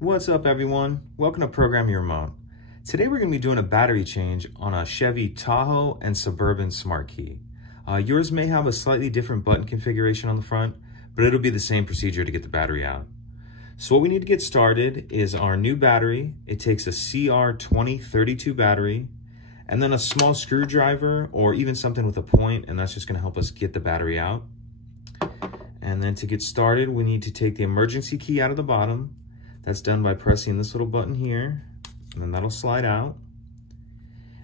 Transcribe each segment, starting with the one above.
What's up, everyone? Welcome to Program Your Remote. Today we're going to be doing a battery change on a Chevy Tahoe and Suburban Smart Key. Yours may have a slightly different button configuration on the front, but it'll be the same procedure to get the battery out. So what we need to get started is our new battery. It takes a CR2032 battery and then a small screwdriver or even something with a point, and that's just going to help us get the battery out. And then to get started, we need to take the emergency key out of the bottom. That's done by pressing this little button here, and then that'll slide out.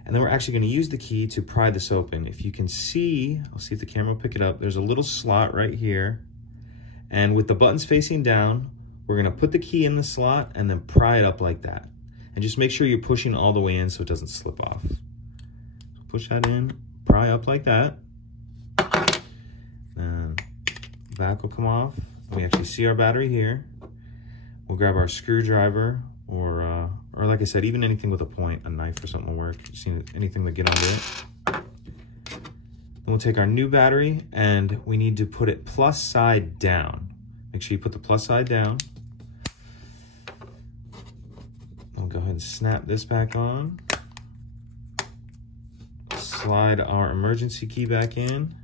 And then we're actually going to use the key to pry this open. If you can see, I'll see if the camera will pick it up, there's a little slot right here. And with the buttons facing down, we're going to put the key in the slot and then pry it up like that. And just make sure you're pushing all the way in so it doesn't slip off. So push that in, pry up like that. And the back will come off. We actually see our battery here. We'll grab our screwdriver or like I said, even anything with a point, a knife or something will work. Just anything to get under it. Then we'll take our new battery and we need to put it plus side down. Make sure you put the plus side down. We'll go ahead and snap this back on. Slide our emergency key back in.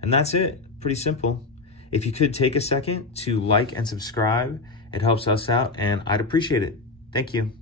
And that's it. Pretty simple. If you could take a second to like and subscribe, it helps us out and I'd appreciate it. Thank you.